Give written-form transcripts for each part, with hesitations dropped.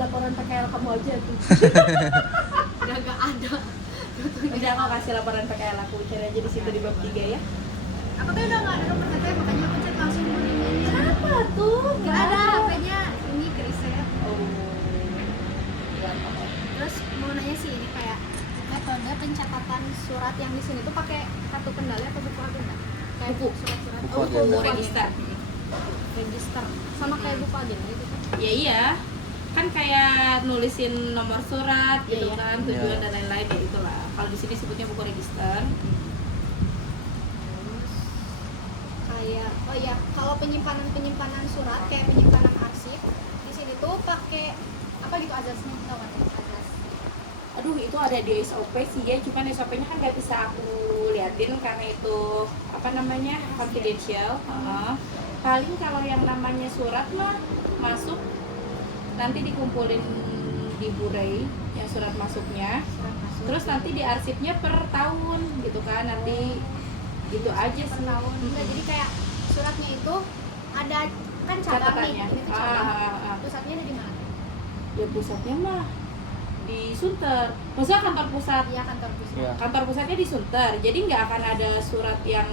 laporan PKL kamu aja tuh. Nggak ada. Udah aku kasih laporan PKL aku, cari aja di situ di bab 3 ya. Aku tuh udah nggak ada nomor HP, makanya aku chat langsung ini. Kenapa tuh? Nggak ada HP-nya, ini ke riset. Oh. Terus mau nanya sih ini kayak metode pencatatan surat yang di sini tuh pakai kartu kendali atau buku agenda? Kayak Buku. Surat-surat. Buku Oh, agenda. Register. Register. Sama kayak buku agenda gitu kan? Ya iya. Kan kayak nulisin nomor surat gitu Iya, iya. kan, tujuan Iya. dan lain-lain ya itulah. Kalau di sini sebutnya buku register. Terus kayak oh ya kalau penyimpanan surat kayak penyimpanan arsip di sini tuh pakai apa gitu azasnya tau nggak azas? Aduh itu ada di SOP sih ya, cuman SOP-nya kan nggak bisa aku liatin karena itu apa namanya confidential. Paling kalau yang namanya surat mah masuk nanti dikumpulin di Burai yang surat masuknya, Surat masuk. terus nanti diarsipnya per tahun gitu kan, nanti gitu aja per sih. tahun. Enggak, jadi kayak suratnya itu ada kan cabang nih, Catatannya. ini tuh cabang. Ah. Pusatnya ada di mana? Ya pusatnya mah di Sunter. Maksudnya kantor pusat. Iya kantor pusat. Iya. Kantor pusatnya di Sunter. Jadi nggak akan ada surat yang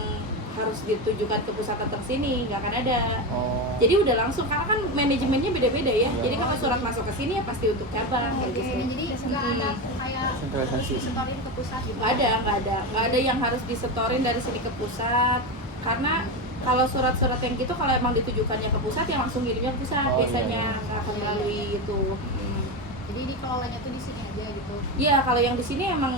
harus ditujukan ke pusat atau sini, nggak akan ada. Oh. Jadi udah langsung, karena kan manajemennya beda-beda ya. Iya. Jadi kalau surat masuk ke sini ya pasti untuk cabang kayak Oke, gitu. jadi nggak ada kayak Sentralisasi. disetorin ke pusat gitu. Nggak ada yang harus disetorin dari sini ke pusat. Karena kalau surat-surat yang gitu kalau emang ditujukannya ke pusat ya langsung ngirimnya ke pusat Oh, biasanya, iya. nggak akan melalui itu. Jadi dikelolanya tuh di sini aja gitu. Iya, kalau yang di sini emang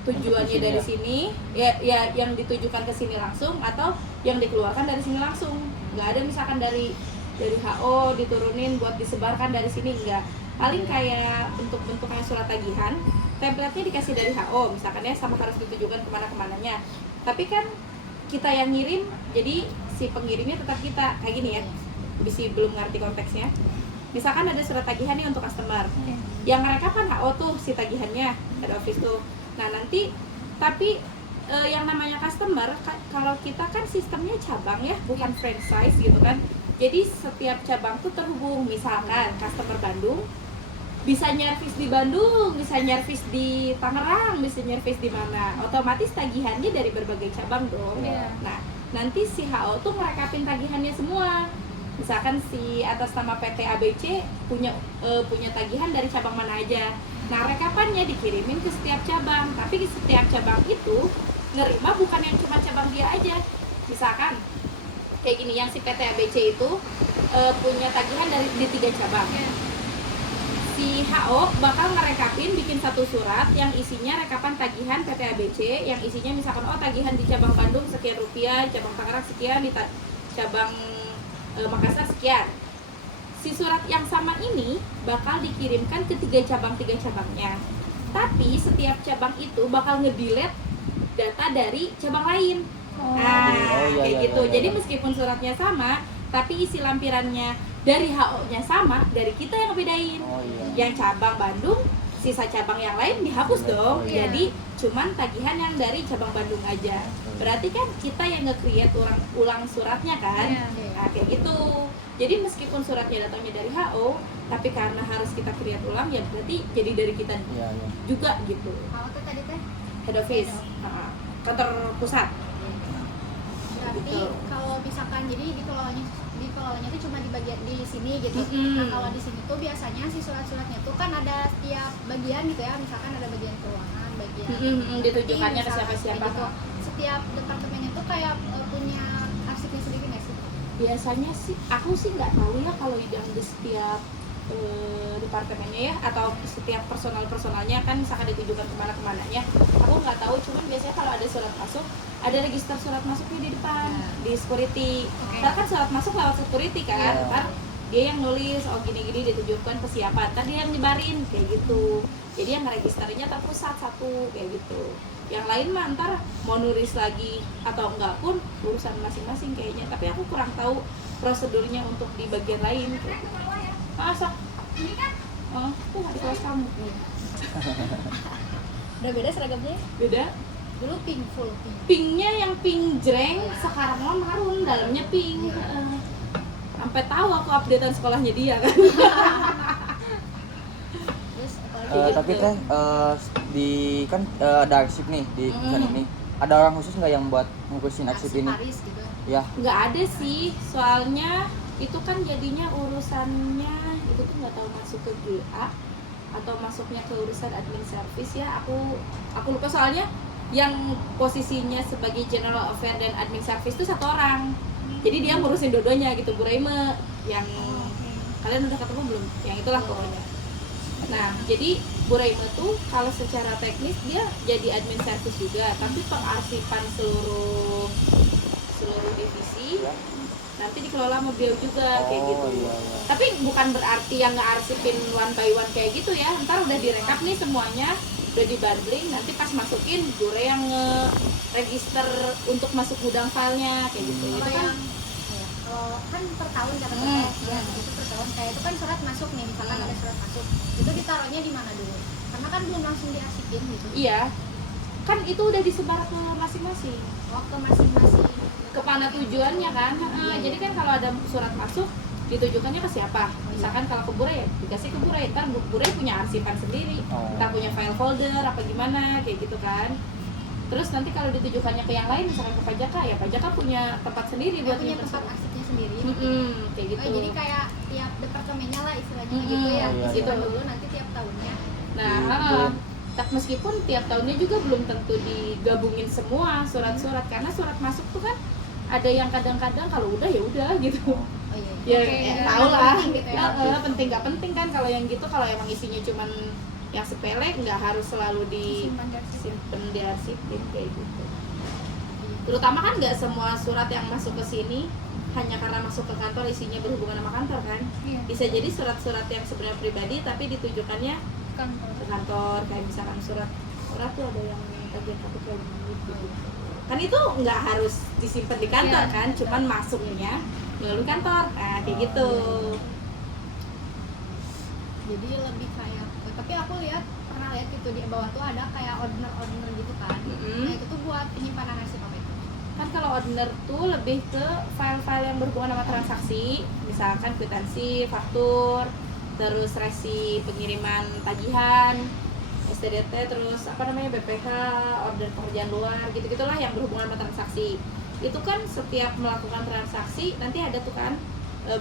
tujuannya Untuk dari isinya. sini ya yang ditujukan ke sini langsung atau yang dikeluarkan dari sini langsung. Nggak ada misalkan dari HO diturunin buat disebarkan dari sini, enggak. Paling kayak bentuk-bentuknya surat tagihan, template-nya dikasih dari HO misalkan ya, sama harus ditujukan kemana-kemananya. Tapi kan kita yang ngirim, jadi si pengirimnya tetap kita kayak gini ya. Bisa belum ngerti konteksnya. Misalkan ada surat tagihan nih untuk customer, yang ngerekap kan HO tuh si tagihannya, head office tuh. Nah nanti tapi yang namanya customer kalau kita kan sistemnya cabang ya, bukan franchise gitu kan. Jadi setiap cabang tuh terhubung. Misalkan customer Bandung bisa nyervis di Bandung, bisa nyervis di Tangerang, bisa nyervis di mana, otomatis tagihannya dari berbagai cabang dong. Iya. Nah nanti si HO tuh ngerekapin tagihannya semua. Misalkan si atas nama PT ABC punya tagihan dari cabang mana aja. Nah rekapannya dikirimin ke setiap cabang, tapi setiap cabang itu nerima bukan yang cuma cabang dia aja. Misalkan kayak gini, yang si PT ABC itu punya tagihan di 3 cabang. Si HO bakal ngerekapin, bikin satu surat yang isinya rekapan tagihan PT ABC, yang isinya misalkan tagihan di cabang Bandung sekian rupiah, cabang Tangerang sekian, di cabang Makassar sekian. Si surat yang sama ini bakal dikirimkan ke 3 cabangnya. Tapi setiap cabang itu bakal ngedelete data dari cabang lain. Kayak iya, gitu. iya. Jadi meskipun suratnya sama, tapi isi lampirannya dari HO-nya sama, dari kita yang ngebedain. Oh iya. Yang cabang Bandung, sisa cabang yang lain dihapus dong. Iya. Jadi cuman tagihan yang dari cabang Bandung aja. Berarti kan kita yang nge-create ulang suratnya kan. Iya. Nah kayak gitu. Jadi meskipun suratnya datangnya dari HO, tapi karena harus kita create ulang ya berarti jadi dari kita Iya, iya. juga gitu. Kalau tuh tadi teh Head office, kantor pusat. berarti Gitu. kalau misalkan jadi dikelolanya tuh cuma di bagian di sini gitu. Mm-mm. Nah kalau di sini tuh biasanya si surat-suratnya tuh kan ada setiap bagian gitu ya, misalkan ada bagian keuangan, bagian Ditujukannya ke misalkan siapa-siapa. kayak gitu. Setiap departemennya tuh kayak punya arsipnya sendiri nggak sih? Biasanya sih, aku sih nggak tahu ya kalau yang di setiap departemennya ya, atau setiap personalnya kan misalkan ditujukan kemana-kemananya, aku nggak tahu. Cuman biasanya kalau ada surat masuk, ada register surat masuknya di depan, di security. Ntar kan surat masuk lewat security kan, Iya. ntar dia yang nulis, gini-gini ditujukan ke siapa, ntar dia yang nyebarin, kayak gitu. Jadi yang ngeregisternya terpusat satu, kayak gitu. Yang lain mah ntar mau nulis lagi atau enggak pun urusan masing-masing kayaknya. Tapi aku kurang tahu prosedurnya untuk di bagian lain. Kayak gitu. Masa? Ini kan? Tuh di kelas kamu. Udah beda seragamnya? Beda. Dulu pink, full pink. Pinknya yang pink jreng, sekarang mah marun, dalamnya pink. Sampai tahu aku updatean sekolahnya dia kan. Kayak Tapi gitu. teh di kan ada arsip nih di perusahaan ini. Ada orang khusus nggak yang buat ngurusin arsip ini? Aris gitu. Ya. Nggak ada sih, soalnya itu kan jadinya urusannya itu tuh nggak tahu masuk ke GA atau masuknya ke urusan admin service ya, aku lupa, soalnya yang posisinya sebagai general affair dan admin service itu satu orang, jadi dia ngurusin dua-duanya gitu. Bu Raime yang kalian udah ketemu belum, yang itulah pokoknya. Nah, jadi Bu Raime tuh kalau secara teknis dia jadi admin service juga, tapi pengarsipan seluruh divisi Ya. nanti dikelola sama beliau juga kayak gitu. Iya. Tapi bukan berarti yang ngearsipin one by one kayak gitu ya. Ntar udah direkap nih semuanya, udah dibundling, nanti pas masukin Jure yang nge-register untuk masuk gudang filenya kayak gitu. Kalau Itu kan yang kalau kan per tahun kata ya itu per tahun kayak itu kan surat masuk nih, misalkan ada surat masuk itu ditaruhnya di mana dulu, karena kan belum langsung diarsipin gitu. iya. Kan itu udah disebar ke masing-masing. Ke masing-masing Kemana tujuannya kan? Jadi kan kalau ada surat masuk ditujukannya ke siapa? Misalkan kalau ke Bure ya dikasih ke Bure, ntar Bure punya arsipan sendiri, entah punya file folder apa gimana kayak gitu kan. Terus nanti kalau ditujukannya ke yang lain, misalkan ke Pajaka, ya Pajaka punya tempat sendiri buat punya nyimpen tempat surat. arsipnya sendiri. Kayak gitu. Oh, jadi kayak tiap departemennya lah istilahnya gitu ya, iya, disimpan iya. dulu nanti tiap tahunnya. Nah, meskipun tiap tahunnya juga belum tentu digabungin semua surat-surat, karena surat masuk tuh kan ada yang kadang-kadang kalau udah ya udah gitu. Oh iya. Ya tau lah, Penting gitu ya. penting nggak penting kan kalau yang gitu, kalau emang isinya cuman yang sepele nggak harus selalu disimpan diarsipin kayak gitu. Terutama kan nggak semua surat yang masuk ke sini hanya karena masuk ke kantor isinya berhubungan sama kantor kan. Iya. Bisa jadi surat-surat yang sebenarnya pribadi tapi ditujukannya ke kantor, kayak misalkan surat tuh ada yang tagihan kartu kredit gitu. Kan itu nggak harus disimpan di kantor Iya, kan, cuman masuknya melalui kantor, nah kayak gitu. Jadi lebih kayak, tapi aku pernah lihat gitu di bawah tuh ada kayak ordener gitu kan. Nah itu tuh buat penyimpanan arsip apa itu? Kan kalau ordener tuh lebih ke file-file yang berhubungan sama transaksi, misalkan kwitansi, faktur, terus resi pengiriman tagihan, STDT, terus BPH, order pekerjaan luar, gitu-gitulah yang berhubungan sama transaksi. Itu kan setiap melakukan transaksi nanti ada tuh kan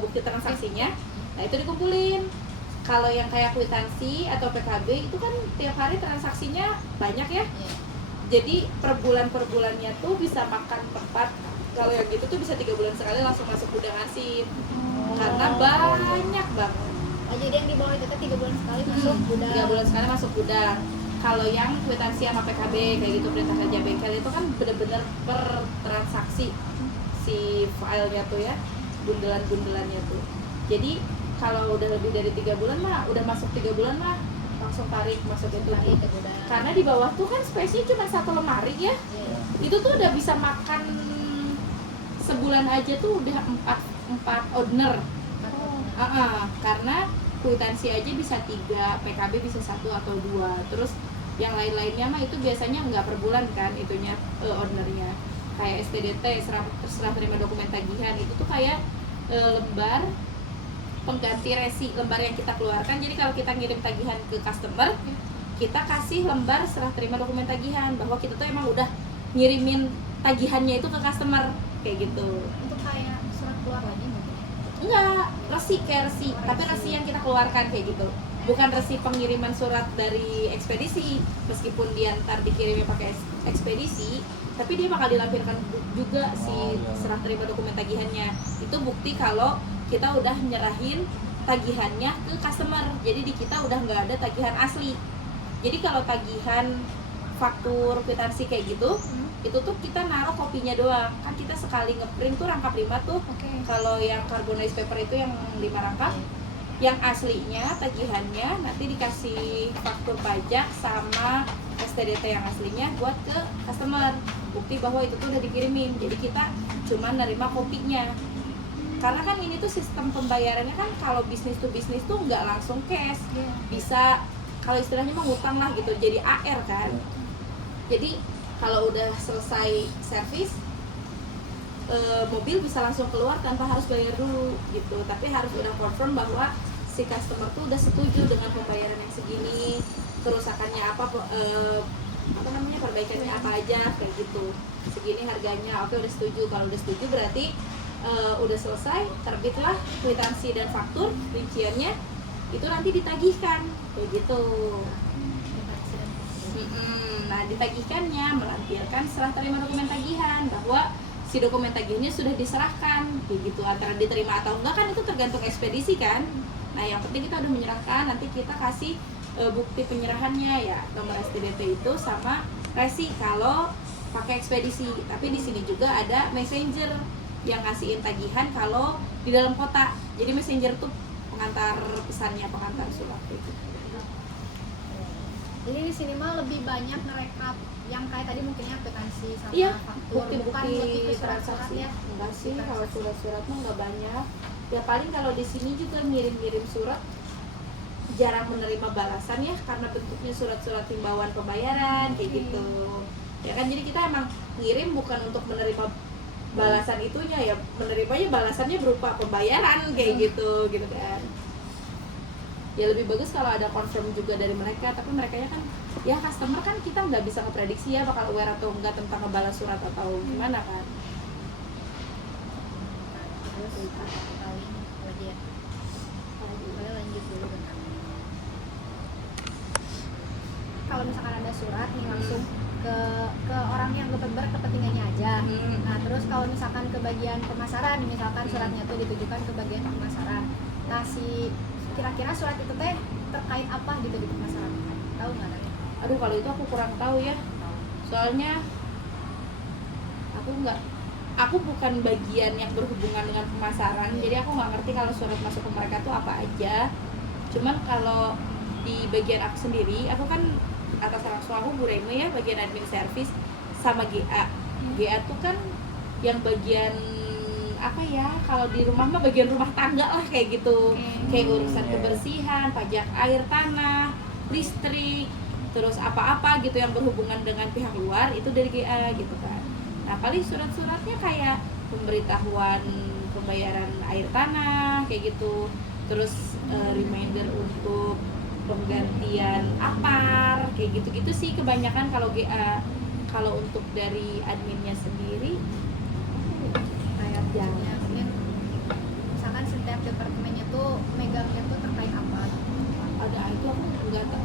bukti transaksinya. Nah, itu dikumpulin. Kalau yang kayak kwitansi atau PKB itu kan tiap hari transaksinya banyak ya. Jadi per bulannya tuh bisa makan tempat. Kalau yang gitu tuh bisa 3 bulan sekali langsung masuk gudang arsip. Karena banyak banget. Oh jadi yang di bawah itu 3 bulan sekali masuk gudang. 3 bulan sekali masuk gudang. Kalau yang kwitansi sama PKB kayak gitu, perintah kerja bengkel itu kan bener-bener per transaksi si filenya tuh ya, bundelan-bundelannya tuh. Jadi kalau udah lebih dari 3 bulan mah, udah masuk 3 bulan mah langsung tarik masuk itu. Tarik ke gudang. Karena di bawah tuh kan space-nya cuma 1 lemari ya. Itu tuh udah bisa makan sebulan aja tuh udah 4 ordener. Karena kwitansi aja bisa 3, PKB bisa 1 atau 2. Terus yang lain-lainnya mah itu biasanya nggak per bulan kan itunya ordernya. Kayak STDT, serah terima dokumen tagihan, itu tuh kayak lembar pengganti resi lembar yang kita keluarkan. Jadi kalau kita ngirim tagihan ke customer, kita kasih lembar serah terima dokumen tagihan bahwa kita tuh emang udah ngirimin tagihannya itu ke customer kayak gitu. Untuk kayak surat keluar lagi mungkin. Enggak, resi, tapi resi yang kita keluarkan kayak gitu. Bukan resi pengiriman surat dari ekspedisi, meskipun dia ntar dikirimnya pakai ekspedisi, tapi dia bakal dilampirkan juga si serah terima dokumen tagihannya. Itu bukti kalau kita udah nyerahin tagihannya ke customer. Jadi di kita udah nggak ada tagihan asli. Jadi kalau tagihan faktur, kwitansi kayak gitu, itu tuh kita naruh kopinya doang. Kan kita sekali ngeprint tuh rangkap 5 tuh. Kalau yang carbonized paper itu yang 5 rangkap. Yang aslinya tagihannya nanti dikasih faktur pajak sama STDT yang aslinya buat ke customer. Bukti bahwa itu tuh udah dikirimin. Jadi kita cuma nerima kopinya. Karena kan ini tuh sistem pembayarannya kan kalau bisnis to bisnis tuh nggak langsung cash. Bisa kalau istilahnya mah ngutang lah gitu, jadi AR kan. Jadi kalau udah selesai servis, mobil bisa langsung keluar tanpa harus bayar dulu gitu. Tapi harus udah confirm bahwa si customer tuh udah setuju dengan pembayaran yang segini, kerusakannya apa, perbaikannya apa aja kayak gitu, segini harganya, oke udah setuju. Kalau udah setuju berarti udah selesai, terbitlah kwitansi dan faktur rinciannya, itu nanti ditagihkan kayak gitu. Nah, ditagihkannya melampirkan serah terima dokumen tagihan bahwa si dokumen tagihannya sudah diserahkan kayak gitu. Antara diterima atau enggak kan itu tergantung ekspedisi kan. Nah, yang penting kita udah menyerahkan, nanti kita kasih bukti penyerahannya ya, nomor STDP itu sama resi kalau pakai ekspedisi. Tapi di sini juga ada messenger yang ngasihin tagihan kalau di dalam kota. Jadi messenger tuh pengantar pesannya, pengantar surat gitu. Jadi di sini mah lebih banyak ngerekap yang kayak tadi mungkinnya kwitansi sama Iya, faktur, bukan lebih bukti-bukti ke surat-surat transaksi. ya. Enggak sih, kalau surat-surat mah enggak banyak. Ya paling kalau di sini juga ngirim-ngirim surat jarang menerima balasan ya, karena bentuknya surat-surat himbauan pembayaran kayak gitu. Ya kan, jadi kita emang ngirim bukan untuk menerima balasan itunya ya, menerimanya balasannya berupa pembayaran kayak gitu kan. Ya lebih bagus kalau ada confirm juga dari mereka, tapi mereka kan ya customer kan kita nggak bisa ngeprediksi ya bakal aware atau enggak tentang ngebalas surat atau gimana kan. Terus paling lagi ya. Boleh lanjut dulu bentar. Kalau misalkan ada surat nih langsung ke orang yang berkepentingannya aja. Nah, terus kalau misalkan ke bagian pemasaran, misalkan suratnya tuh ditujukan ke bagian pemasaran. Nah, si kira-kira surat itu teh terkait apa gitu di pemasaran? Tahu nggak Nat? Aduh, kalau itu aku kurang tahu ya. Soalnya aku bukan bagian yang berhubungan dengan pemasaran, jadi aku nggak ngerti kalau surat masuk ke mereka tuh apa aja. Cuman kalau di bagian aku sendiri, aku kan atas langsung aku Bu Reme ya, bagian admin service sama GA. GA tuh kan yang bagian apa ya, kalau di rumah mah bagian rumah tangga lah kayak gitu. Kayak urusan kebersihan, pajak air tanah, listrik, terus apa-apa gitu yang berhubungan dengan pihak luar itu dari GA gitu kan. Nah, paling surat-suratnya kayak pemberitahuan pembayaran air tanah kayak gitu, terus reminder untuk penggantian apar kayak gitu-gitu sih kebanyakan kalau GA. Kalau untuk dari adminnya sendiri Kayak misalnya mungkin misalkan setiap departemennya tuh megangnya tuh terkait apa gitu. ada itu aku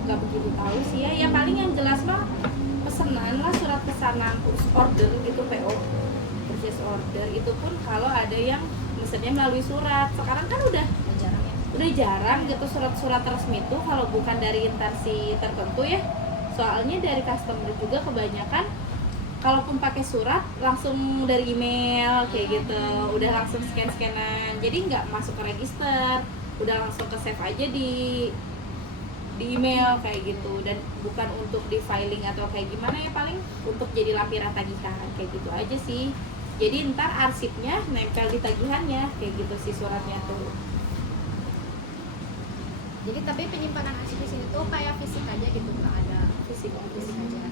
nggak begitu tahu sih ya. Ya paling yang jelas mah pesanan lah, surat pesanan order gitu, PO purchase order itu pun kalau ada yang misalnya melalui surat. Sekarang kan udah jarang gitu surat-surat resmi tuh kalau bukan dari instansi tertentu ya. Soalnya dari customer juga kebanyakan kalaupun pakai surat langsung dari email kayak gitu, udah langsung scan-scanan, jadi nggak masuk ke register, udah langsung ke save aja di email kayak gitu, dan bukan untuk di filing atau kayak gimana ya, paling untuk jadi lampiran tagihan kayak gitu aja sih. Jadi ntar arsipnya nempel di tagihannya kayak gitu sih suratnya tuh. Jadi tapi penyimpanan arsip di sini tuh kayak fisik aja gitu, nggak ada Fisik aja.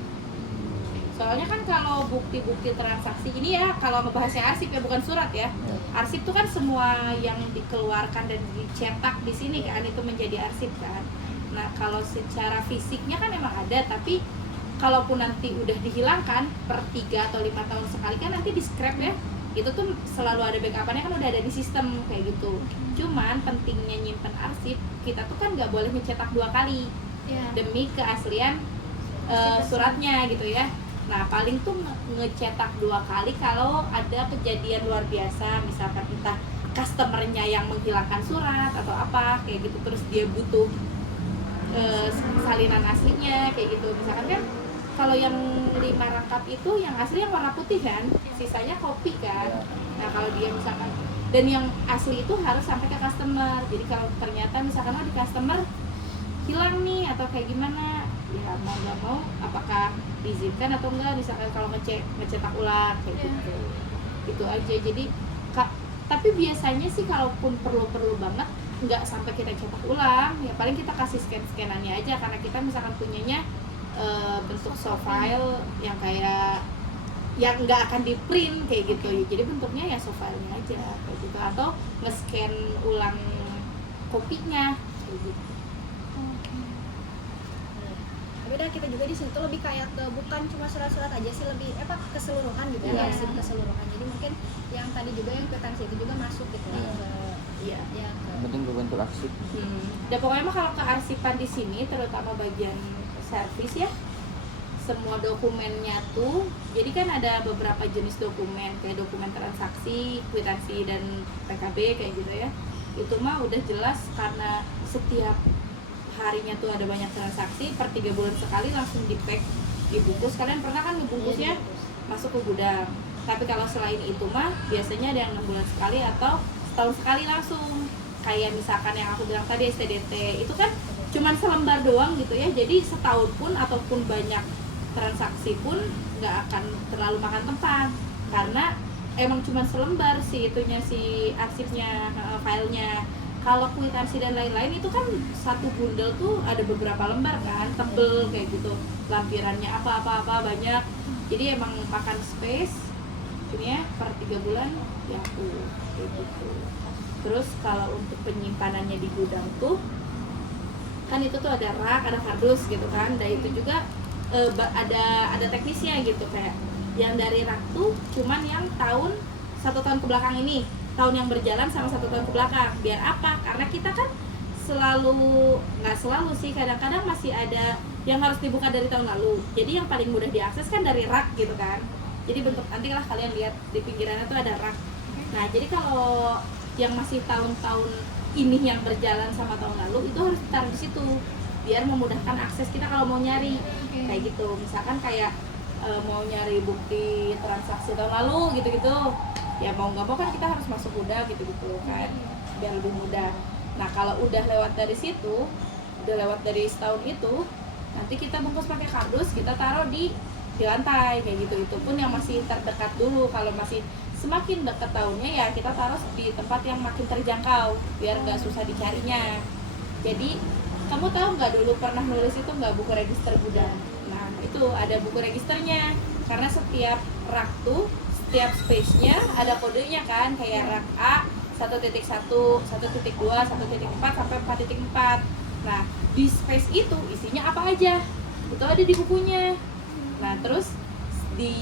Soalnya kan kalau bukti-bukti transaksi ini ya, kalau ngebahasnya arsip ya bukan surat ya. Arsip itu kan semua yang dikeluarkan dan dicetak di sini kan, itu menjadi arsip kan. Nah, kalau secara fisiknya kan emang ada, tapi kalaupun nanti udah dihilangkan per 3 atau 5 tahun sekali kan nanti di scrap ya. Itu tuh selalu ada backup-nya kan, udah ada di sistem kayak gitu. Cuman pentingnya nyimpen arsip, kita tuh kan nggak boleh mencetak 2 kali demi keaslian suratnya gitu ya. Nah, paling tuh ngecetak 2 kali kalau ada kejadian luar biasa, misalkan entah customernya yang menghilangkan surat atau apa kayak gitu, terus dia butuh salinan aslinya kayak gitu. Misalkan kan kalau yang 5 rangkap itu yang asli yang warna putih kan, sisanya kopi kan. Nah, kalau dia misalkan, dan yang asli itu harus sampai ke customer. Jadi kalau ternyata misalkan di customer hilang nih atau kayak gimana, ya mau nggak mau apakah diizinkan atau enggak, misalkan kalau ngecetak ulang kayak gitu. Itu aja. Jadi tapi biasanya sih kalaupun perlu banget nggak sampai kita cetak ulang, ya paling kita kasih scan-scanannya aja, karena kita misalkan punyanya bentuk soft file yang kayak yang nggak akan di print kayak gitu ya, jadi bentuknya ya soft filenya aja kayak gitu, atau nge-scan ulang kopinya gitu. Tapi dah kita juga di situ lebih kayak ke bukan cuma surat-surat aja sih, lebih keseluruhan gitu ya, Iya. arsip keseluruhan. Jadi mungkin yang tadi juga yang kwitansi itu juga masuk gitu ya ke Iya. ya ke Yang penting berbentuk arsip. Dan pokoknya mah kalau kearsipan di sini terutama bagian servis ya, semua dokumennya tuh, jadi kan ada beberapa jenis dokumen kayak dokumen transaksi, kwitansi dan PKB kayak gitu ya. Itu mah udah jelas karena setiap harinya tuh ada banyak transaksi, per 3 bulan sekali langsung di-pack, dibungkus. Kalian pernah kan ngebungkusnya masuk ke gudang. Tapi kalau selain itu mah biasanya ada yang 6 bulan sekali atau setahun sekali langsung. Kayak misalkan yang aku bilang tadi STDT, itu kan cuman selembar doang gitu ya. Jadi setahun pun ataupun banyak transaksi pun nggak akan terlalu makan tempat karena emang cuma selembar si itunya, si arsipnya, filenya. Kalau kwitansi dan lain-lain itu kan satu bundel tuh ada beberapa lembar kan, tebel kayak gitu, lampirannya apa-apa banyak, jadi emang makan space ini ya, per 3 bulan ya aku kayak gitu. Terus kalau untuk penyimpanannya di gudang tuh kan itu tuh ada rak, ada kardus gitu kan, dan itu juga ada teknisnya gitu, kayak yang dari rak tuh cuman yang 1 tahun ke belakang ini, tahun yang berjalan sama 1 tahun ke belakang. Biar apa? Karena kita kan nggak selalu sih, kadang-kadang masih ada yang harus dibuka dari tahun lalu. Jadi yang paling mudah diakses kan dari rak gitu kan. Jadi bentuk, nantilah kalian lihat di pinggirannya tuh ada rak. Nah jadi kalau yang masih tahun-tahun ini yang berjalan sama tahun lalu itu harus ditaruh di situ biar memudahkan akses kita kalau mau nyari kayak gitu. Misalkan kayak mau nyari bukti transaksi tahun lalu gitu-gitu, ya mau nggak mau kan kita harus masuk gudang gitu-gitu kan, biar lebih mudah. Nah kalau udah lewat dari situ, udah lewat dari setahun itu, nanti kita bungkus pakai kardus, kita taruh di lantai kayak gitu. Itu pun yang masih terdekat dulu. Kalau masih semakin dekat tahunnya ya kita taruh di tempat yang makin terjangkau biar nggak susah dicarinya. Jadi kamu tahu nggak dulu pernah nulis itu nggak, buku register gudang? Nah itu ada buku registernya, karena setiap rak tuh, setiap space-nya ada kodenya kan, kayak rak A 1.1, 1.2, 1.4 sampai 4.4. Nah di space itu isinya apa aja itu ada di bukunya. Nah terus di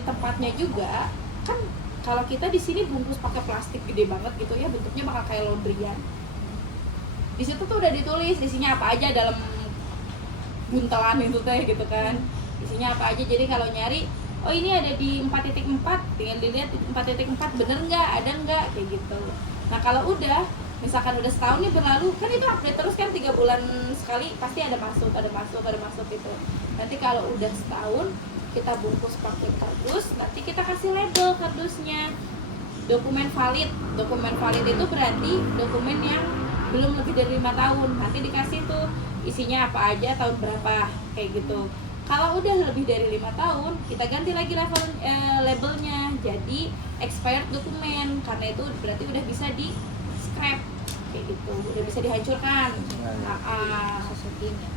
tempatnya juga kan, kalau kita di sini bungkus pakai plastik gede banget gitu ya, bentuknya bakal kayak laundryan. Di situ tuh udah ditulis isinya apa aja dalam buntelan itu teh gitu kan, isinya apa aja. Jadi kalau nyari, oh ini ada di 4.4, tinggal dilihat 4.4 bener nggak, ada nggak kayak gitu. Nah kalau udah misalkan udah setahun nih berlalu, kan itu update terus kan, 3 bulan sekali pasti ada masuk gitu. Nanti kalau udah setahun kita bungkus pakai kardus, nanti kita kasih label kardusnya dokumen valid. Dokumen valid itu berarti dokumen yang belum lebih dari 5 tahun. Nanti dikasih tuh isinya apa aja, tahun berapa kayak gitu. Kalau udah lebih dari 5 tahun, kita ganti lagi labelnya jadi expired dokumen, karena itu berarti udah bisa di scrap kayak gitu, udah bisa dihancurkan. sesutin ya.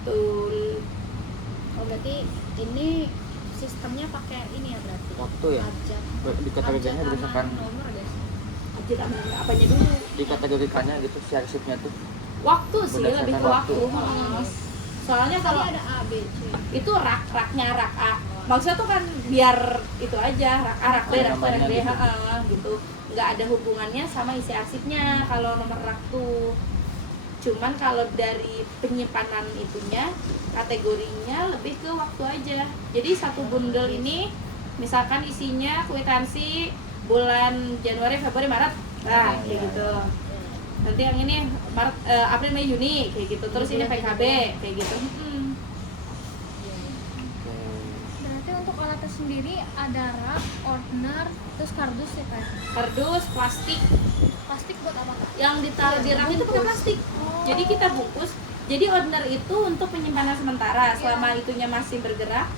Betul. Oh berarti ini sistemnya pakai ini ya berarti. Waktu ya. Abjad. Dikategorikannya Abjad berdasarkan sama nomor guys. Aja apanya dulu? dikategorikannya gitu si arsipnya tuh. Waktu sih, Berdasarkan lebih ke waktu. waktu. Soalnya kalau Jadi ada A, B, C. itu raknya rak A, maksudnya tuh kan biar itu aja, rak A, rak B, rak C, rak D, Gitu. gitu, nggak ada hubungannya sama isi arsipnya kalau nomor rak tuh. Cuman kalau dari penyimpanan itunya, kategorinya lebih ke waktu aja. Jadi satu bundel ini misalkan isinya kwitansi bulan Januari, Februari, Maret, nah kayak gitu. Nanti yang ini Maret, April, Mei, Juni kayak gitu. Terus ini PKB kayak gitu. Berarti untuk alatnya sendiri ada rak, ordner, terus kardus ya kan? Kardus, plastik, Plastik buat apa kak? yang ditaruh di rak itu pakai plastik. Jadi kita bungkus. Jadi order itu untuk penyimpanan sementara selama itunya masih bergerak,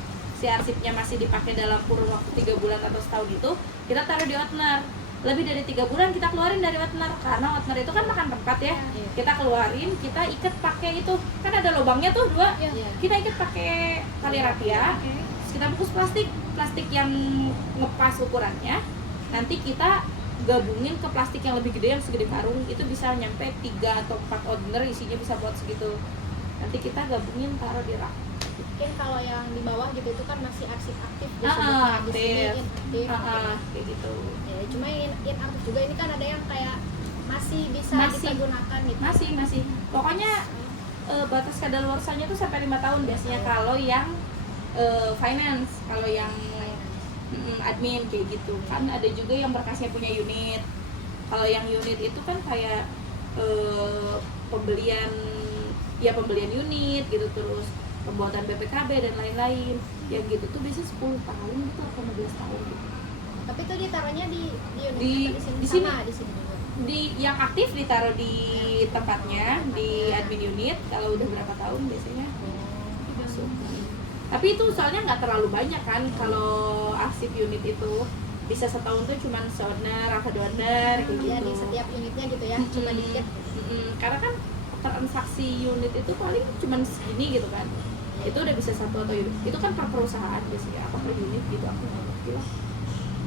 si arsipnya masih dipakai dalam kurun waktu 3 bulan atau setahun itu, kita taruh di order. Lebih dari 3 bulan kita keluarin dari order, karena order itu kan makan tempat ya. Kita keluarin, kita ikat pakai itu, kan ada lubangnya tuh 2. Kita ikat pakai tali rapia. Terus kita bungkus plastik yang ngepas ukurannya. Nanti kita gabungin ke plastik yang lebih gede, yang segede karung, itu bisa nyampe 3 atau 4 ordener, isinya bisa buat segitu. Nanti kita gabungin taruh di rak. Mungkin kalau yang di bawah gitu itu kan masih arsip aktif di Ah, sini, ah, di sini aktif. inaktif. Kayak gitu. Ya, cuma inaktif juga ini kan ada yang kayak masih bisa Masih. dipergunakan gitu. Masih. Pokoknya batas kadaluarsanya tuh sampai 5 tahun biasanya kalau yang finance, kalau yang admin kayak gitu. Kan ada juga yang berkasnya punya unit. Kalau yang unit itu kan kayak pembelian unit gitu, terus pembuatan BPKB dan lain-lain. Yang gitu tuh biasanya 10 tahun gitu atau 15 tahun gitu. Tapi itu ditaruhnya di unit Di- atau di sini sama di sini juga. Yang aktif ditaruh di tempatnya, di admin unit. Kalau udah berapa tahun biasanya masuk. Tapi itu soalnya nggak terlalu banyak kan, kalau arsip unit itu bisa setahun tuh cuman se-owner atau 2 owner kayak gitu. Ya di setiap unitnya gitu ya, cuma dikit. Karena kan transaksi unit itu paling cuman segini gitu kan. Itu udah bisa 1 atau unit. Itu kan per perusahaan biasanya, apa per unit gitu, aku nggak ngerti lah.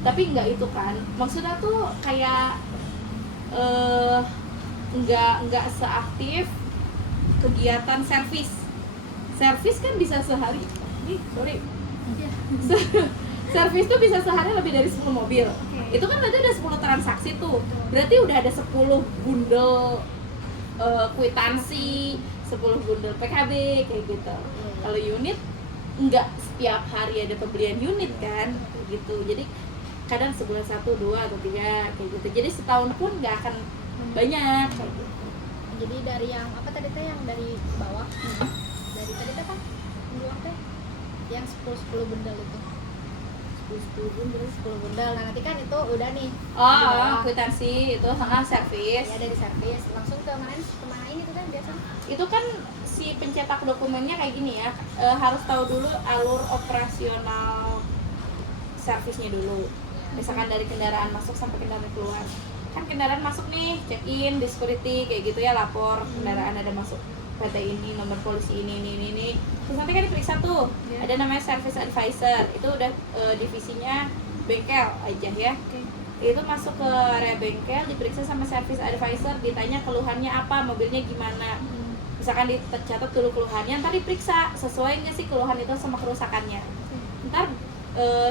Tapi nggak itu kan, maksudnya tuh kayak nggak seaktif kegiatan servis. Servis kan bisa sehari, servis tuh bisa sehari lebih dari 10 mobil. Itu kan berarti udah 10 transaksi tuh. Berarti udah ada 10 bundel kwitansi, 10 bundel PKB kayak gitu. Kalau unit nggak setiap hari ada pembelian unit kan, kayak gitu. Jadi kadang sebulan 1, 2 atau 3 kayak gitu. Jadi setahun pun nggak akan banyak kayak gitu. Jadi dari yang apa tadi teh, yang dari bawah, dari tadi teh kan dua teh yang 10 bundel itu, 10 bundel. Nah nanti kan itu udah nih di bawah. Kwitansi itu servis. Ya dari servis langsung ke kemana ini tuh kan biasanya. Itu kan si pencetak dokumennya kayak gini ya, harus tahu dulu alur operasional servisnya dulu. Misalkan dari kendaraan masuk sampai kendaraan keluar. Kan kendaraan masuk nih, check in di security kayak gitu ya, lapor kendaraan ada masuk PT ini, nomor polisi ini. Terus nanti kan diperiksa tuh, ada namanya service advisor. Itu udah divisinya bengkel aja ya. Itu masuk ke area bengkel, diperiksa sama service advisor, ditanya keluhannya apa, mobilnya gimana. Misalkan dicatat dulu keluhannya, ntar diperiksa sesuai nggak sih keluhan itu sama kerusakannya. Ntar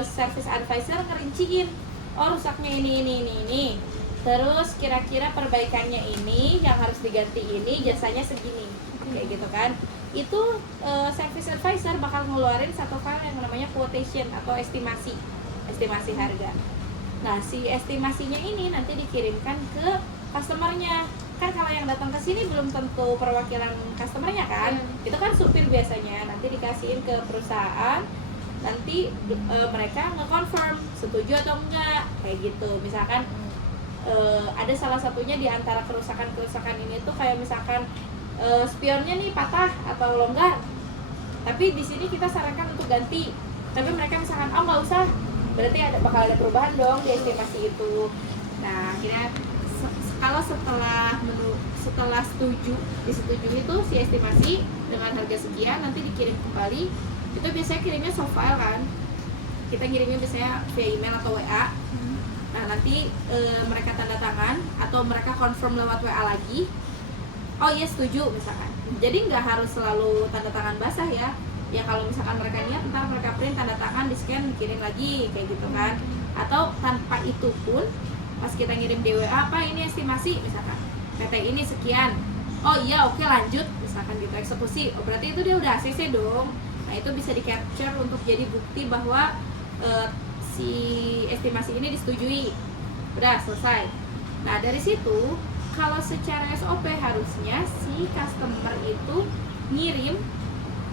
service advisor ngerinciin, oh rusaknya ini. Terus kira-kira perbaikannya ini, yang harus diganti ini, jasanya segini, kayak gitu kan. Itu service advisor bakal ngeluarin satu file yang namanya quotation atau estimasi harga. Nah, si estimasinya ini nanti dikirimkan ke customernya. Kan kalau yang datang ke sini belum tentu perwakilan customernya kan. Itu kan supir biasanya, nanti dikasihin ke perusahaan. Nanti mereka nge-confirm setuju atau enggak, kayak gitu. Misalkan ada salah satunya di antara kerusakan ini tuh kayak misalkan spionnya nih patah atau longgar, tapi di sini kita sarankan untuk ganti, tapi mereka misalkan nggak usah, berarti bakal ada perubahan dong di estimasi itu. Nah akhirnya kalau setelah disetujui itu si estimasi dengan harga sekian, nanti dikirim kembali. Itu biasanya kirimnya soft file kan, kita ngirimnya biasanya via email atau WA. Nah nanti mereka tanda tangan atau mereka confirm lewat WA lagi, oh iya setuju misalkan. Jadi nggak harus selalu tanda tangan basah ya. Ya kalau misalkan mereka niat, ntar mereka print tanda tangan, di scan, dikirim lagi kayak gitu kan. Atau tanpa itu pun pas kita ngirim di WA, apa ini estimasi misalkan PT ini sekian, oh iya oke lanjut misalkan gitu, eksekusi. Oh berarti itu dia udah ACC dong. Nah itu bisa di capture untuk jadi bukti bahwa si estimasi ini disetujui, udah selesai. Nah dari situ kalau secara SOP harusnya si customer itu ngirim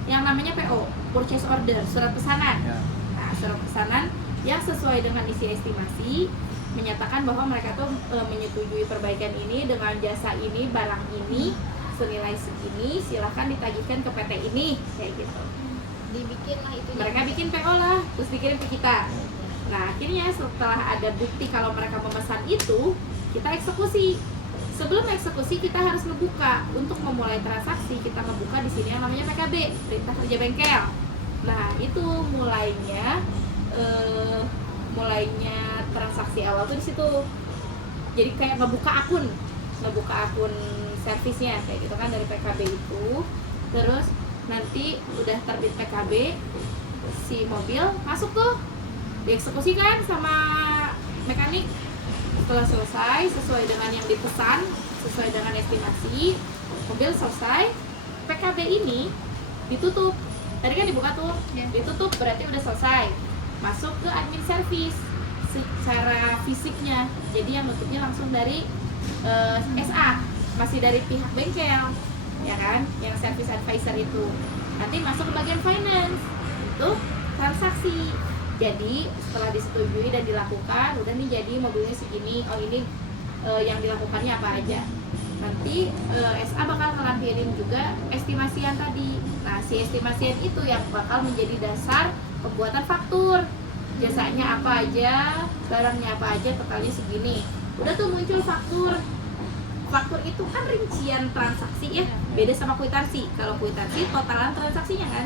yang namanya PO, purchase order, surat pesanan. Nah surat pesanan yang sesuai dengan isi estimasi, menyatakan bahwa mereka tuh menyetujui perbaikan ini dengan jasa ini, barang ini senilai segini, silahkan ditagihkan ke PT ini, kayak gitu. Dibikin lah itu. Mereka bikin PO lah, terus dikirim ke kita. Nah akhirnya setelah ada bukti kalau mereka memesan itu, kita eksekusi. Sebelum eksekusi kita harus ngebuka. Untuk memulai transaksi kita ngebuka di sini yang namanya PKB, perintah kerja bengkel. Nah itu mulainya transaksi awal tuh di situ. jadi kayak ngebuka akun servisnya kayak gitu kan dari PKB itu. Terus nanti udah terbit PKB, si mobil masuk tuh dieksekusikan sama mekanik. Setelah selesai sesuai dengan yang dipesan, sesuai dengan estimasi, mobil selesai, PKB ini ditutup. Tadi kan dibuka tuh, ditutup berarti udah selesai. Masuk ke admin service secara fisiknya. Jadi yang nutupnya langsung dari SA, masih dari pihak bengkel, ya kan? Yang service advisor itu. Nanti masuk ke bagian finance, itu transaksi. Jadi setelah disetujui dan dilakukan, udah nih jadi mobilnya segini. Oh ini yang dilakukannya apa aja. Nanti SA bakal ngelampirin juga estimasian tadi. Nah si estimasian itu yang bakal menjadi dasar pembuatan faktur. Jasanya apa aja, barangnya apa aja, totalnya segini. Udah tuh muncul faktur. Faktur itu kan rincian transaksi ya, beda sama kwitansi. Kalau kwitansi totalan transaksinya kan.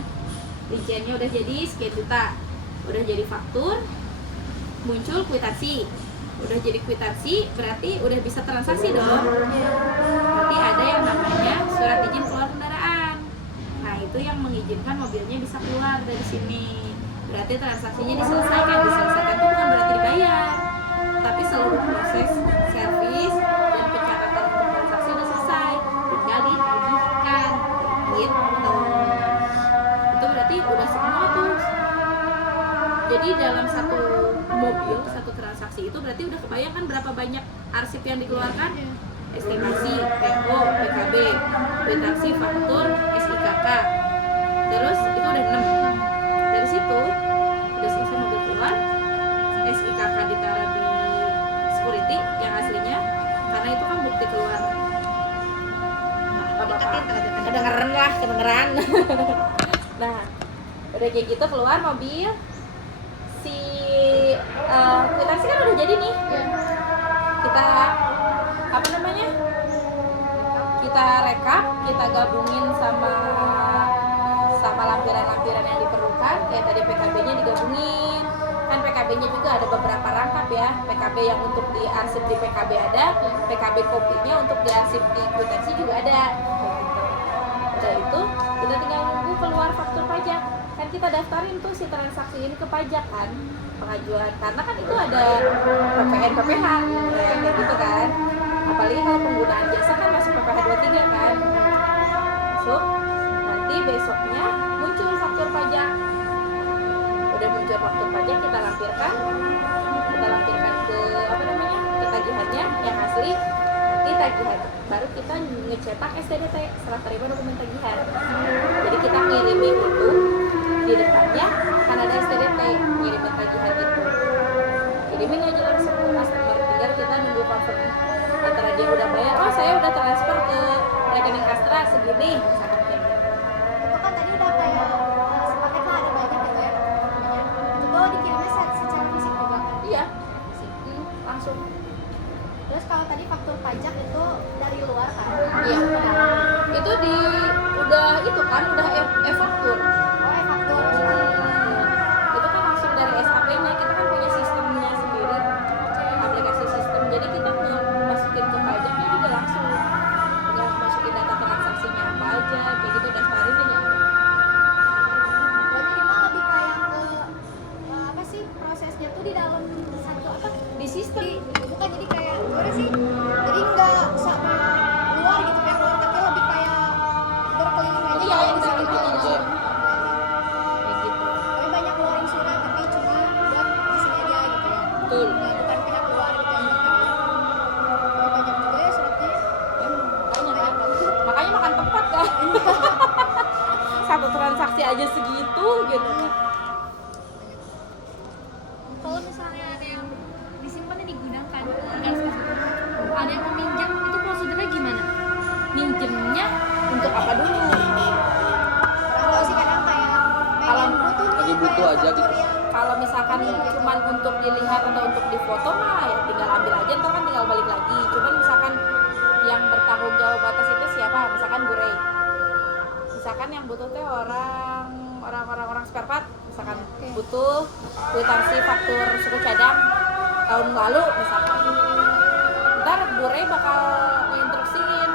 Rinciannya udah jadi sekian juta. Udah jadi faktur, muncul kwitansi. Udah jadi kwitansi berarti udah bisa transaksi dong. Nanti ada yang namanya surat izin keluar kendaraan. Nah itu yang mengizinkan mobilnya bisa keluar dari sini. Berarti transaksinya diselesaikan itu bukan berarti dibayar, tapi seluruh proses servis dan pencatatan untuk transaksi udah selesai, tinggal ditagihkan gitu. Itu berarti udah semua tuh. Jadi dalam satu mobil, satu transaksi itu berarti udah kebayang kan berapa banyak arsip yang dikeluarkan? Estimasi, PO, PKB, kwitansi, faktur, SIKK. Terus itu udah 6. Dari situ udah selesai mobil keluar, SIKK ditaruh di security yang aslinya, karena itu kan bukti keluar. Kedengeran. Nah, udah kayak gitu keluar mobil, si kwitansi kan udah jadi nih. Kita apa namanya? Kita rekap, kita gabungin sama lampiran-lampiran yang diperlukan. Kayak tadi PKB-nya digabungin. Kan PKB-nya juga ada beberapa rangkap ya. PKB yang untuk diarsip di PKB ada, PKB kopinya untuk diarsip di kwitansi juga ada. Udah itu kita tinggal nunggu keluar faktur pajak. Kan kita daftarin tuh si transaksi ini ke pajak kan, pengajuan. Karena kan itu ada PPN, PPH kayak gitu kan. Apalagi kalau penggunaan jasa kan masuk PPH 23 kan. Masuk, nanti besoknya muncul faktur pajak. Udah muncul faktur pajak, kita lampirkan ke apa namanya, ke tagihannya yang asli. Nanti tagihan baru kita ngecetak STDT, serah terima dokumen tagihan. Jadi kita ngirimin itu, di depannya kan ada STDT, ngirimin tagihan itu. Kirimin aja langsung ke customer, tinggal kita nunggu confirm antara dia udah bayar, oh saya udah transfer ke rekening Astra segini, misalkan kayak gitu. Itu kan tadi udah kayak sepaket lah, ada banyak gitu ya. Itu tuh dikirimnya secara fisik juga kan? Iya, langsung. Terus kalau tadi faktur pajak itu dari luar kan? Iya. Itu udah e-faktur. Oh, e-faktur. Itu kan langsung dari SAP-nya, kita kan punya sistemnya sendiri, aplikasi sistem. Jadi kita masukin ke pajaknya juga langsung. Tinggal masukin data transaksinya apa aja, kayak gitu daftarin aja. Berarti ini mah lebih kayak ke apa sih, prosesnya tuh di dalam satu apa? Di sistem. Bukan jadi kayak gimana sih? Jadi nggak sama luar gitu, kayak luar, tapi lebih kayak berkeliling aja. Iya, di sini berkeliling aja. aja. Kayak gitu. Tapi banyak keluarin surat, tapi cuma buat di sini aja gitu ya. Betul. Nah, bukan pihak luar gitu ya. Tapi banyak juga ya suratnya. Makanya kan, makanya makan tempat kan. Satu transaksi aja segitu gitu. Kalau misalnya ada yang disimpan dan digunakan ada yang meminjam, itu prosedurnya gimana? Minjemnya untuk apa dulu? Kalau sih kadang kayak Kalau pengen butuh lagi nih, butuh kayak aja faktur gitu. yang Kalau misalkan cuman untuk dilihat atau untuk difoto mah ya tinggal ambil aja, ntar kan tinggal balik lagi. Cuman misalkan yang bertanggung jawab atas itu siapa? Misalkan Bu Rey. Misalkan yang butuh teh orang spare part, misalkan butuh kwitansi faktur suku cadang tahun lalu misalkan. ntar Bu Rey bakal nginstruksiin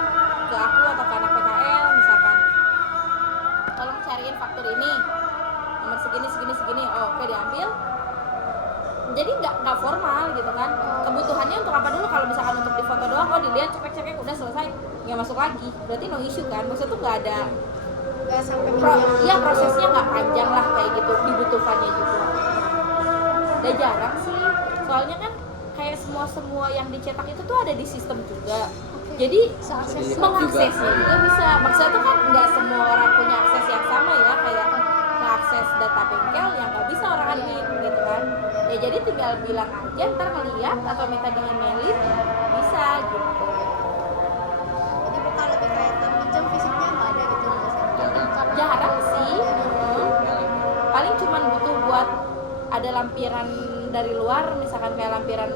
ke aku atau ke anak PKL misalkan, tolong cariin faktur ini nomor segini segini segini. Oh, oke, diambil. Jadi nggak formal gitu kan. Kebutuhannya untuk apa dulu? Kalau misalkan untuk difoto doang, oh dilihat cek udah selesai, nggak masuk lagi, berarti no issue kan. Maksudnya tuh nggak ada nggak sampai ya prosesnya nggak panjang lah kayak gitu, dibutuhkannya juga. Udah jarang sih, soalnya kan kayak semua yang dicetak itu tuh ada di sistem juga. Jadi mengaksesnya juga bisa. Maksudnya tuh kan nggak semua orang punya akses yang sama ya, kayak mengakses data bengkel yang nggak bisa orang admin gitu kan. Ya jadi tinggal bilang aja, ntar ngeliat atau minta di-emailin bisa gitu. Jadi bukan lebih kayak pinjam fisiknya nggak ada gitu Jarang sih. Paling cuman butuh buat ada lampiran dari luar, misalkan kayak lampiran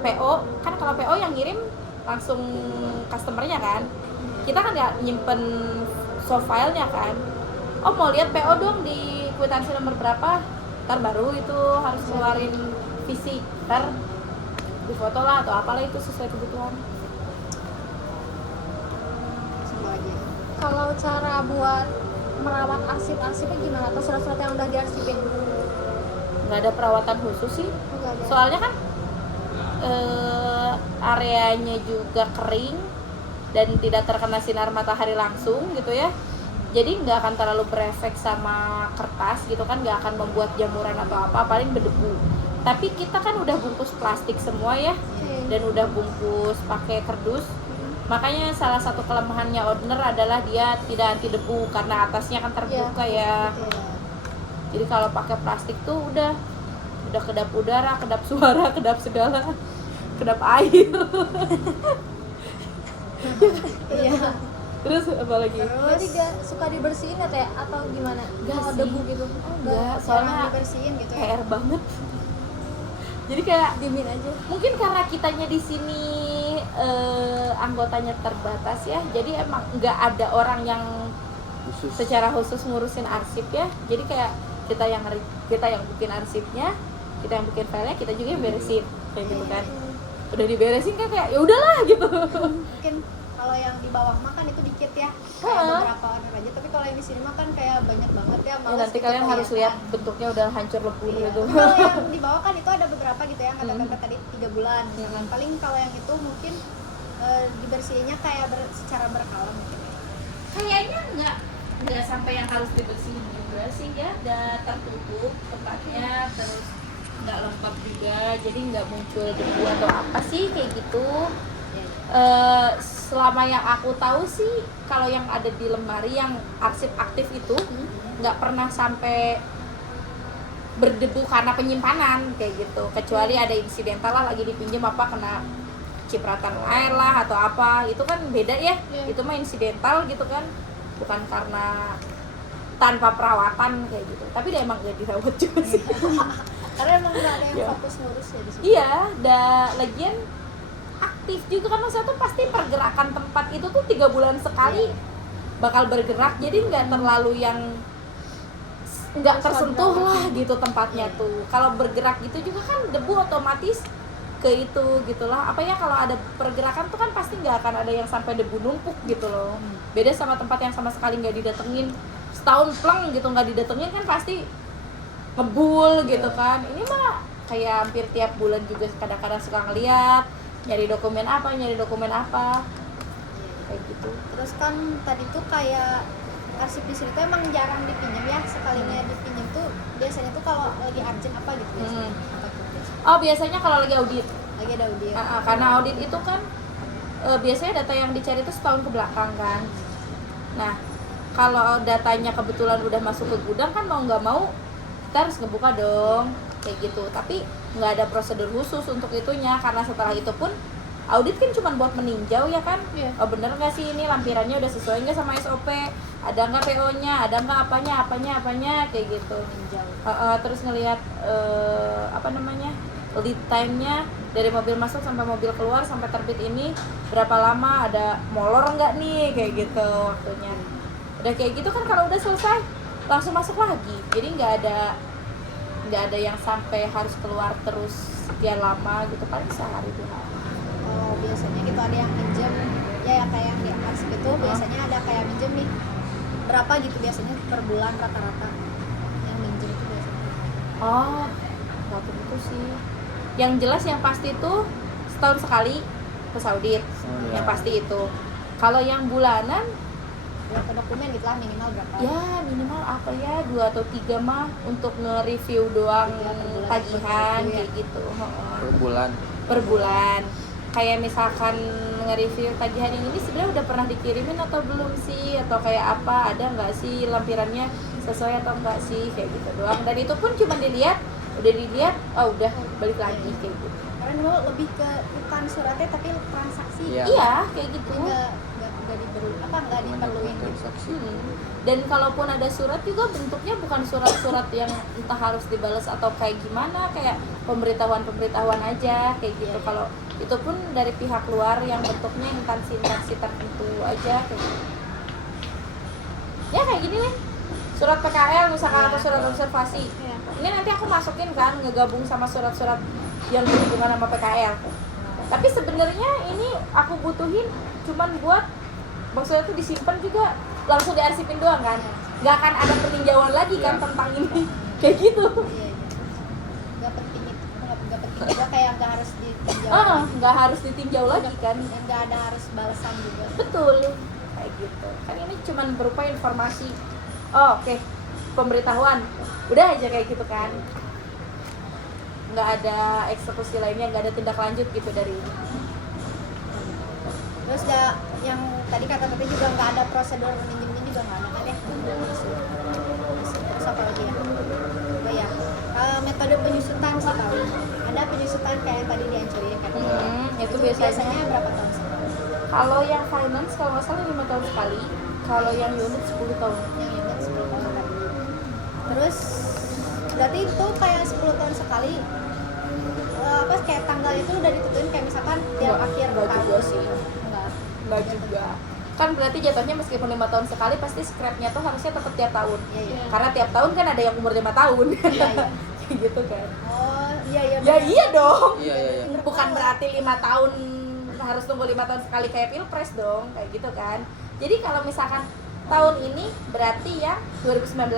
PO. Kan kalau PO yang ngirim langsung customernya kan, kita kan nggak nyimpen soft filenya kan. Oh mau lihat PO dong di kwitansi nomor berapa, ntar baru itu harus keluarin fisik, ntar difoto lah atau apalah itu sesuai kebutuhan. Kalau cara buat merawat arsip-arsipnya gimana? Atau surat-surat yang udah diarsipin? Nggak ada perawatan khusus sih, soalnya kan areanya juga kering dan tidak terkena sinar matahari langsung gitu ya, jadi nggak akan terlalu berefek sama kertas gitu kan, nggak akan membuat jamuran atau apa, paling berdebu. Tapi kita kan udah bungkus plastik semua ya, dan udah bungkus pakai kardus. Makanya salah satu kelemahannya Oudner adalah dia tidak anti debu karena atasnya kan terbuka ya. Jadi kalau pakai plastik tuh udah kedap udara, kedap suara, kedap segala, kedap air. Iya. Terus apa lagi? Jadi gak suka dibersihin ya teh atau gimana? Kalau sih. debu gitu? Enggak, soalnya dibersihin gitu ya. PR banget. Jadi kayak Diemin aja. mungkin karena kitanya di sini anggotanya terbatas ya, jadi emang nggak ada orang yang Khusus. secara khusus ngurusin arsip ya. Jadi kayak kita yang bikin arsipnya, kita yang bikin filenya, kita juga yang beresin kayak gitu kan. Udah diberesin kan kayak ya udahlah gitu. Mungkin kalau yang di bawah makan itu dikit ya, kayak beberapa order aja. Tapi kalau yang di sini makan kayak banyak banget ya. Ya, nanti gitu kalian harus lihat kelihatan. bentuknya udah hancur lebur Iya. gitu. Kalau yang di bawah kan itu ada beberapa gitu ya, kata-kata tadi 3 bulan misalkan. Paling kalau yang itu mungkin dibersihinnya kayak secara berkala mungkin ya. Kayaknya nggak sampai yang harus dibersihin juga sih ya, udah tertutup tempatnya, terus nggak lembab juga, jadi nggak muncul debu atau apa sih kayak gitu. Selama yang aku tahu sih, kalau yang ada di lemari yang arsip aktif itu nggak pernah sampai berdebu karena penyimpanan kayak gitu, kecuali ada insidental lah, lagi dipinjam apa kena cipratan air lah atau apa, itu kan beda ya. Itu mah insidental gitu kan, bukan karena tanpa perawatan kayak gitu. Tapi dia emang gak dirawat juga sih. Karena emang nggak ada yang fokus ngurus ya di sini. Iya, lagian aktif juga kan, maksudnya tuh pasti pergerakan tempat itu tuh 3 bulan sekali bakal bergerak, jadi nggak terlalu yang nggak tersentuh lah gitu tempatnya tuh. Kalau bergerak gitu juga kan debu otomatis ke itu gitulah. Apa ya, kalau ada pergerakan tuh kan pasti nggak akan ada yang sampai debu numpuk gitu loh. Beda sama tempat yang sama sekali nggak didatengin, setahun pleng gitu nggak didatengin kan pasti ngebul gitu kan. Ini mah kayak hampir tiap bulan juga kadang-kadang suka ngeliat nyari dokumen apa kayak gitu. Terus kan tadi tuh kayak arsip di sini tuh emang jarang dipinjam ya. Sekalinya dipinjam tuh biasanya tuh kalau lagi urgent apa gitu biasanya. Apa tuh biasanya? Oh, biasanya kalau lagi audit. Lagi ada audit. Karena audit itu kan biasanya data yang dicari itu setahun ke belakang kan. Nah, kalau datanya kebetulan udah masuk ke gudang kan mau nggak mau kita harus ngebuka dong kayak gitu. Tapi nggak ada prosedur khusus untuk itunya, karena setelah itu pun audit kan cuma buat meninjau ya kan. Oh bener nggak sih ini lampirannya udah sesuai nggak sama SOP, ada nggak PO-nya, ada nggak apanya kayak gitu. Ninjau. Terus ngelihat lead time-nya dari mobil masuk sampai mobil keluar sampai terbit ini berapa lama, ada molor nggak nih kayak gitu waktunya. Udah kayak gitu kan, kalau udah selesai langsung masuk lagi, jadi nggak ada yang sampai harus keluar terus sekian lama gitu, paling sehari 2 hari. kalau biasanya gitu ada yang minjem ya kayak yang di arsip itu biasanya ada kayak minjem nih berapa gitu biasanya per bulan rata-rata yang minjem itu biasanya. Oh, nggak begitu sih. Yang jelas yang pasti itu setahun sekali ke Saudi. iya. Yang pasti itu. Kalau yang bulanan, Berapa dokumen gitu lah minimal berapa? ya minimal apa ya 2 atau 3 mah untuk nge-review doang Iya, per bulan. tagihan Iya. kayak gitu. Heeh. Per bulan. Per bulan. Kayak misalkan nge-review tagihan yang ini sebenarnya udah pernah dikirimin atau belum sih, atau kayak apa, ada nggak sih lampirannya sesuai atau enggak sih, kayak gitu doang. Dan itu pun cuma dilihat, udah dilihat, oh udah balik lagi kayak gitu. Karena dulu lebih ke bukan suratnya tapi transaksi. Iya. Iya kayak gitu. Nggak diperluin gitu. Transaksi. Dan kalaupun ada surat juga bentuknya bukan surat-surat yang entah harus dibalas atau kayak gimana, kayak pemberitahuan aja kayak gitu. Iya. Kalau itu pun dari pihak luar yang bentuknya instansi tertentu aja kayak gitu. Ya kayak gini nih, surat PKL misalkan Iya. atau surat observasi. Iya. Ini nanti aku masukin kan, ngegabung sama surat-surat yang berhubungan sama PKL. Tapi sebenarnya ini aku butuhin cuman buat maksudnya tuh disimpan juga langsung diarsipin doang kan, nggak akan ada peninjauan lagi kan Iya. tentang ini kayak gitu. Iya. Nggak penting itu, nggak penting juga kayak nggak harus ditinjau. Nggak harus ditinjau lagi kan, Dan nggak ada harus balasan juga. betul kayak gitu kan. Ini cuman berupa informasi. Oh, oke. Pemberitahuan udah aja kayak gitu kan, nggak ada eksekusi lainnya, nggak ada tindak lanjut gitu dari ini. Terus yang tadi kata Tete juga nggak ada prosedur minjemnya juga nggak ada kan ya? Terus apa lagi ya? Oh ya, metode penyusutan sih paling. Ada penyusutan kayak yang tadi dianjurin kan? Itu biasanya berapa tahun sekali? kalau yang finance kalau nggak salah 5 tahun sekali, kalau yang unit 10 tahun. Yang unit 10 tahun tadi. Terus berarti itu kayak 10 tahun sekali. Apa kayak tanggal itu udah ditentuin kayak misalkan tiap akhir Nggak tahun juga sih. Enggak. Juga kan berarti jatuhnya meskipun 5 tahun sekali pasti scrapnya tuh harusnya tetap tiap tahun. Iya, iya. Karena tiap tahun kan ada yang umur 5 tahun. Iya, iya. Kayak gitu kan. Oh, iya iya. Ya benar. iya dong. Iya, iya, iya. Bukan berarti 5 tahun harus tunggu 5 tahun sekali kayak pilpres dong, kayak gitu kan. Jadi kalau misalkan tahun ini berarti yang 2019.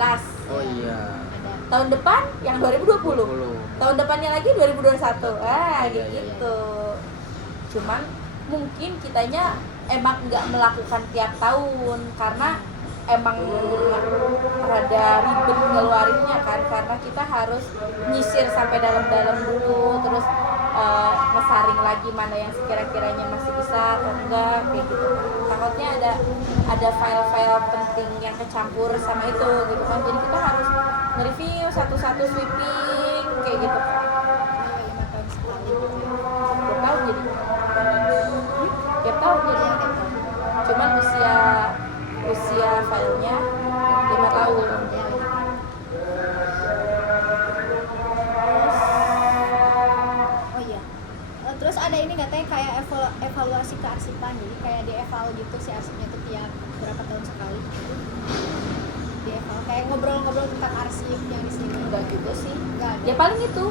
Oh iya. Ada. Tahun depan yang 2020. 20. Tahun depannya lagi 2021. Iya, Kayak iya, gitu. Cuman mungkin kitanya emang nggak melakukan tiap tahun karena emang rada ribet ngeluarinnya kan, karena kita harus nyisir sampai dalam-dalam dulu, terus ngesaring lagi mana yang sekira-kiranya masih bisa atau enggak kayak gitu. Takutnya ada file-file penting yang kecampur sama itu gitu kan, jadi kita harus nge-review satu-satu sweeping kayak gitu kan. 5 tahun sekali. Tiap tahun jadi tiap tahun jadi Iya, tiap tahun. cuman usia filenya 5 tahun. Iya, iya. Oh iya. Terus ada ini nggak teh kayak evaluasi kearsipan, jadi kayak dieval gitu si arsipnya tuh tiap berapa tahun sekali. Dieval kayak ngobrol-ngobrol tentang arsip yang di sini. Enggak juga sih, Enggak ada. ya paling itu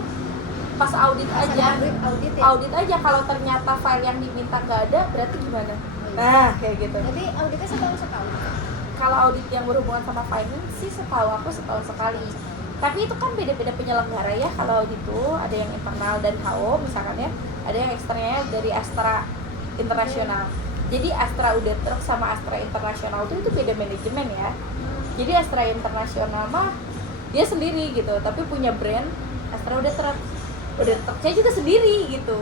pas audit Pas aja, ada audit ya. audit aja. Kalau ternyata file yang diminta nggak ada berarti gimana, nah kayak gitu. Jadi auditnya setahun sekali. Kalau audit yang berhubungan sama finance sih setahu aku setahun sekali, tapi itu kan beda-beda penyelenggara ya. Kalau audit itu ada yang internal dari HO misalkan ya, ada yang eksternalnya dari Astra Internasional. Jadi Astra Auditor sama Astra Internasional itu beda manajemen ya. Jadi Astra Internasional mah dia sendiri gitu, tapi punya brand Astra Auditor. Auditornya juga sendiri gitu.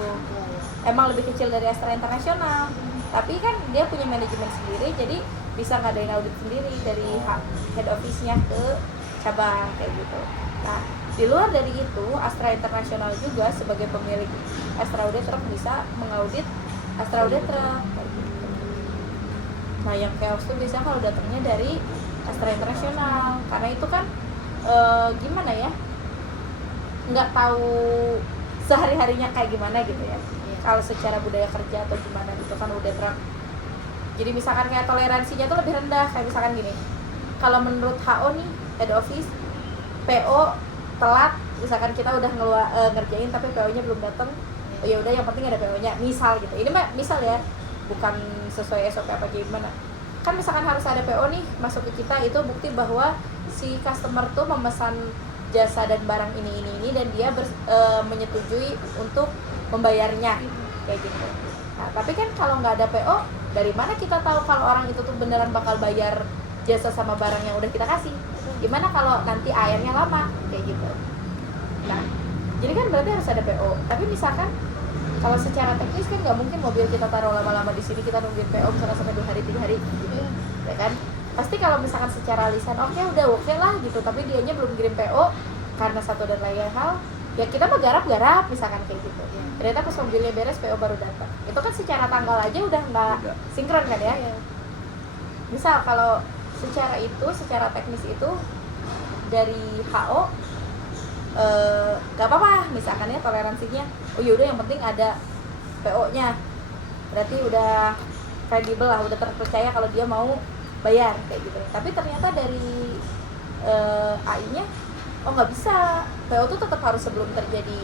Emang lebih kecil dari Astra Internasional, tapi kan dia punya manajemen sendiri, jadi bisa ngadain audit sendiri dari head office-nya ke cabang kayak gitu. Nah, di luar dari itu, Astra Internasional juga sebagai pemilik Astra Auditor bisa mengaudit Astra Auditor kayak gitu. Nah, yang chaos tuh biasanya kalau datangnya dari Astra Internasional, karena itu kan gimana ya, nggak tahu sehari-harinya kayak gimana gitu ya. Kalau secara budaya kerja atau gimana gitu kan udah terang. Jadi misalkan kayak toleransinya tuh lebih rendah, kayak misalkan gini, kalau menurut HO nih head office, PO telat misalkan kita udah ngerjain tapi PO nya belum datang, oh ya udah yang penting ada PO-nya misal gitu. Ini mah misal ya, bukan sesuai SOP apa gimana. Kan misalkan harus ada PO nih masuk ke kita, itu bukti bahwa si customer tuh memesan jasa dan barang ini dan dia menyetujui untuk membayarnya kayak gitu. Nah tapi kan kalau nggak ada PO, dari mana kita tahu kalau orang itu tuh beneran bakal bayar jasa sama barang yang udah kita kasih? Gimana kalau nanti airnya lama kayak gitu? Nah jadi kan berarti harus ada PO. Tapi misalkan kalau secara teknis kan nggak mungkin mobil kita taruh lama-lama di sini, kita nungguin PO misalkan sampai 2 hari 3 hari gitu, ya kan? Pasti kalau misalkan secara lisan udah oke lah gitu, tapi dianya belum kirim PO karena satu dan lain hal, ya kita mah garap misalkan kayak gitu. Ternyata pas mobilnya beres PO baru datang. Itu kan secara tanggal aja udah nggak sinkron kan ya? Misal kalau secara teknis itu dari HO gak apa-apa misalkan ya toleransinya, oh yaudah yang penting ada PO-nya, berarti udah kredibel lah, udah terpercaya kalau dia mau bayar kayak gitu. Tapi ternyata dari AI-nya oh nggak bisa, PO tuh tetap harus sebelum terjadi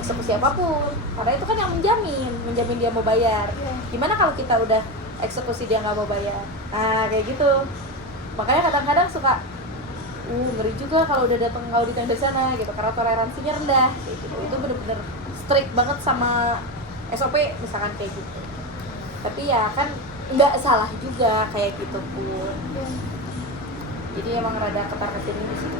eksekusi apapun, karena itu kan yang menjamin dia mau bayar. Gimana kalau kita udah eksekusi dia nggak mau bayar? Nah kayak gitu. Makanya kadang-kadang suka ngeri juga kalau udah datang audit yang dari sana gitu, karena toleransinya rendah kayak gitu. Itu bener-bener strict banget sama SOP misalkan kayak gitu. Tapi ya kan nggak salah juga kayak gitu pun. Jadi emang rada ketar-ketir di situ.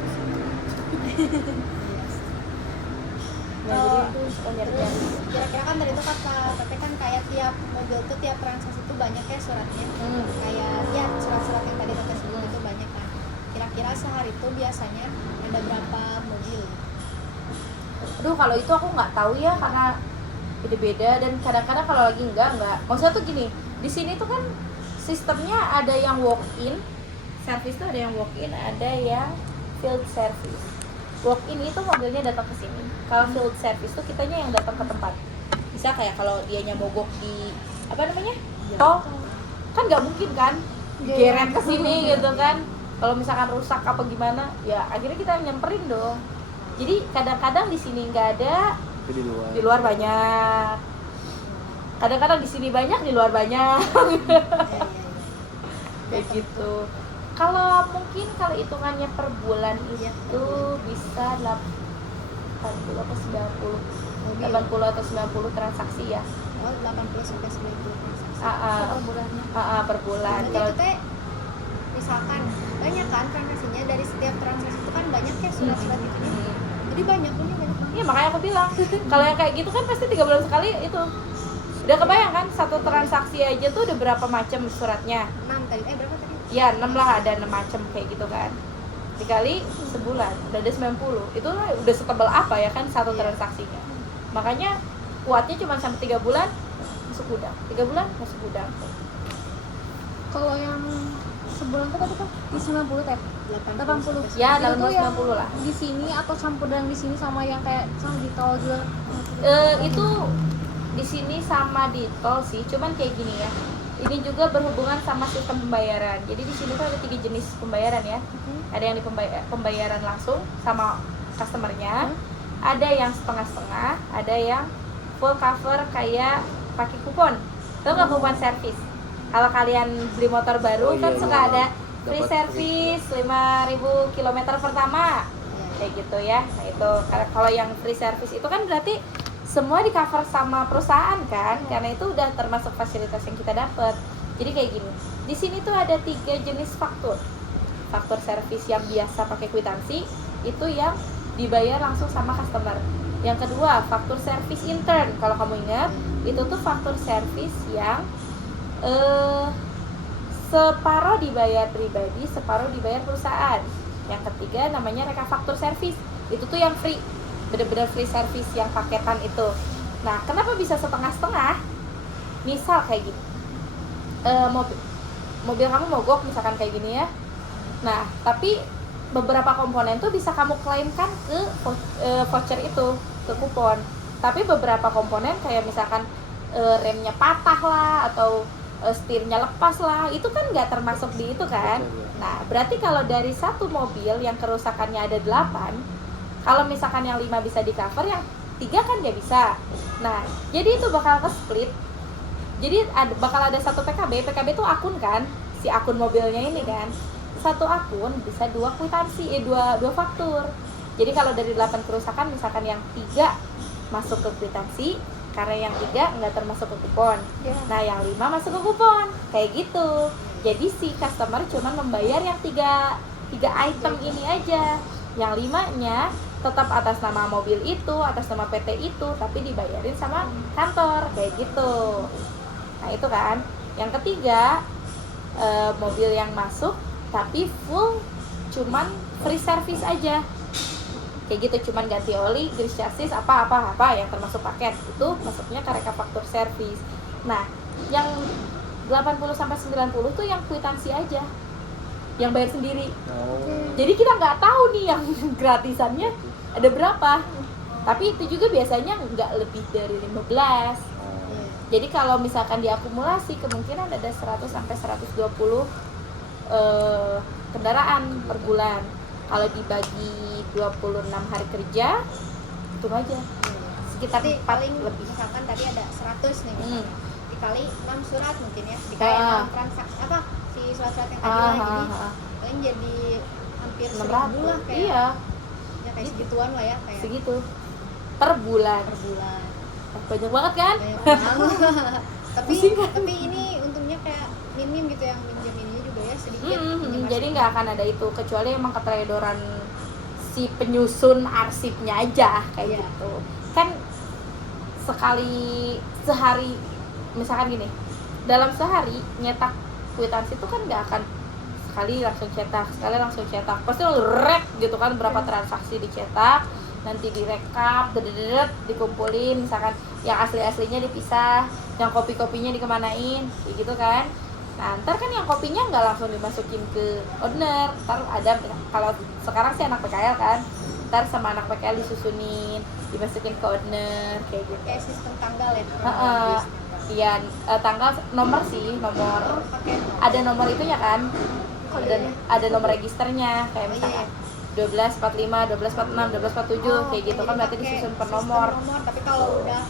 Nah, jadi itu suka nyari-nyari. Kira-kira kan dari itu kata tapi kan kayak tiap mobil tuh tiap transaksi itu banyak ya suratnya. Kayak ya surat-surat yang tadi Tete sebut itu banyak kan. Kira-kira sehari itu biasanya ada berapa mobil? Aduh kalau itu aku nggak tahu ya, karena beda-beda dan kadang-kadang kalau lagi enggak. Maksudnya tuh gini, di sini tuh kan sistemnya ada yang walk-in service tuh, ada yang walk-in, ada yang field service. Walk-in itu mobilnya datang ke sini. Kalau field service tuh kitanya yang datang ke tempat. Bisa kayak kalau dianya mogok di apa namanya tol, kan nggak mungkin kan geret ke sini gitu kan. Kalau misalkan rusak apa gimana, ya akhirnya kita nyamperin dong. Jadi kadang-kadang di sini nggak ada, di luar banyak. Kadang-kadang di sini banyak, di luar banyak. Kayak gitu. Kalau mungkin kalau hitungannya per bulan itu bisa 80 atau 90 atau 90 transaksi ya. Oh, 80 sampai 90 transaksi. Per bulannya. Per bulan. Berarti itu teh misalkan banyak kan transaksinya, dari setiap transaksi itu kan banyak ya surat-surat itu. Jadi banyak banget. Iya makanya aku bilang kalau yang kayak gitu kan pasti 3 bulan sekali itu. Udah kebayang kan satu transaksi aja tuh udah berapa macam suratnya? 6 tadi. Berapa tadi? Ya 6 lah, ada 6 macam kayak gitu kan. Dikali sebulan udah ada 90. Itu udah setebal apa ya kan satu transaksinya. Makanya kuatnya cuma sampai 3 bulan masuk gudang. 3 bulan masuk gudang. Kalau yang sebulan tuh tadi kan di 90 teh 80. Ya, Itu tuh yang 80 lah. di sini atau campur dengan di sini sama yang kayak sama di tol juga. Itu di sini sama di tol sih, cuman kayak gini ya. Ini juga berhubungan sama sistem pembayaran. Jadi di sini tuh ada 3 jenis pembayaran ya. Ada yang di pembayaran langsung sama customernya, ada yang setengah-setengah, ada yang full cover kayak pakai kupon. Tahu nggak kupon servis? Kalau kalian beli motor baru kan suka ada free service 5.000 km pertama kayak gitu ya. Nah itu kalau yang free service itu kan berarti semua di cover sama perusahaan kan, karena itu udah termasuk fasilitas yang kita dapat. Jadi kayak gini, di sini tuh ada 3 jenis faktur. Faktur servis yang biasa pakai kwitansi, itu yang dibayar langsung sama customer. Yang kedua, faktur servis intern. Kalau kamu ingat, itu tuh faktur servis yang separuh dibayar pribadi, separuh dibayar perusahaan. Yang ketiga namanya reka faktur servis. Itu tuh yang free, bener-bener free service yang paketan itu. Nah, kenapa bisa setengah-setengah? Misal kayak gini, mobil kamu mogok misalkan kayak gini ya. Nah, tapi beberapa komponen tuh bisa kamu klaimkan ke voucher itu, ke kupon. Tapi beberapa komponen kayak misalkan remnya patah lah atau setirnya lepas lah, itu kan nggak termasuk di itu kan. Nah, berarti kalau dari satu mobil yang kerusakannya ada 8, kalau misalkan yang 5 bisa di cover, yang 3 kan nggak bisa. Nah, jadi itu bakal ke split. Jadi bakal ada satu PKB. PKB itu akun kan, si akun mobilnya ini kan. Satu akun bisa 2 kwitansi, dua faktur. Jadi kalau dari 8 kerusakan, misalkan yang 3 masuk ke kwitansi, karena yang 3 nggak termasuk ke kupon. Nah, yang 5 masuk ke kupon. Kayak gitu. Jadi si customer cuma membayar yang 3 item ini aja. Yang 5-nya tetap atas nama mobil itu, atas nama PT itu, tapi dibayarin sama kantor. Kayak gitu. Nah, itu kan. Yang ketiga, mobil yang masuk tapi full cuman free service aja. Kayak gitu, cuman ganti oli, grease chassis, apa yang termasuk paket itu masuknya ke reka faktur servis. Nah, yang 80 sampai 90 tuh yang kwitansi aja, yang bayar sendiri. Jadi kita nggak tahu nih yang gratisannya ada berapa. Tapi itu juga biasanya nggak lebih dari 15. Jadi kalau misalkan diakumulasi kemungkinan ada 100 sampai 120 kendaraan per bulan. Kalau dibagi 26 hari kerja, hitung aja sekitar Tapi 4 paling lebih. misalkan tadi ada 100 nih misalkan. Dikali 6 surat mungkin ya, dikali 6 transaksi apa si surat-surat yang tadi lah, jadi paling jadi hampir 1.000 lah kayak. Iya, Ya kayak segituan lah ya kayak segitu per bulan. per bulan. Banyak banget kan? Banyak banget. tapi Pusing kan? tapi ini untungnya kayak minim gitu yang minjem ininya juga ya sedikit. minjem Jadi arsip. nggak akan ada itu kecuali emang keteledoran si penyusun arsipnya aja kayak Iya. gitu. Kan sehari misalkan gini, dalam sehari nyetak kwitansi itu kan nggak akan sekali langsung cetak, pasti rek gitu kan, berapa transaksi dicetak, nanti direkap, dikumpulin, misalkan yang aslinya dipisah, yang kopinya dikemanain, kayak gitu kan. Nah, ntar kan yang kopinya nggak langsung dimasukin ke owner, ntar ada, kalau sekarang sih anak PKL kan, ntar sama anak PKL disusunin, dimasukin ke owner, kayak gitu. Kayak sistem tanggal ya. Iya, tanggal nomor Pakai ada nomor itunya kan, ada nomor registernya, kayak Oh, misalkan iya. 1245, 1246, 1247 kayak gitu kan, berarti pakai disusun per sistem nomor. Tapi kalau udah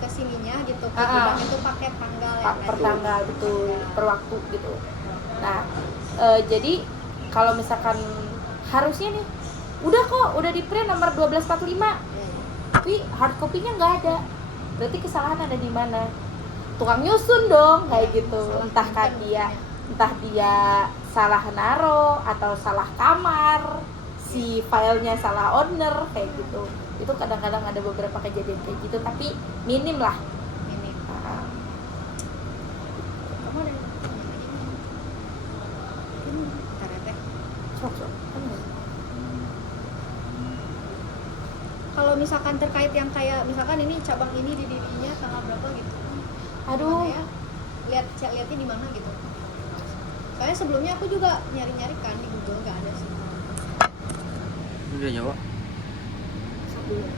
kesininya gitu ke Ah, gudang itu pakai tanggal ya. Per tanggal, betul, per waktu gitu. Nah, jadi kalau misalkan harusnya nih udah di print nomor 1245, tapi hard copy-nya nggak ada, berarti kesalahan ada di mana? Tukang nyusun dong, kayak gitu. Entah dia salah naro atau salah kamar, si filenya salah owner, kayak gitu. Itu kadang-kadang ada beberapa kejadian kayak gitu, tapi minim lah. Ini. Nah, Kamu ada ini karete. cocok. Kalau misalkan terkait yang kayak misalkan ini cabang ini didirinya tanggal berapa gitu. Aduh, Mana ya? Lihatnya di mana gitu. Soalnya sebelumnya aku juga nyari-nyari kan di Google nggak ada sih. Udah Jawa. sebelum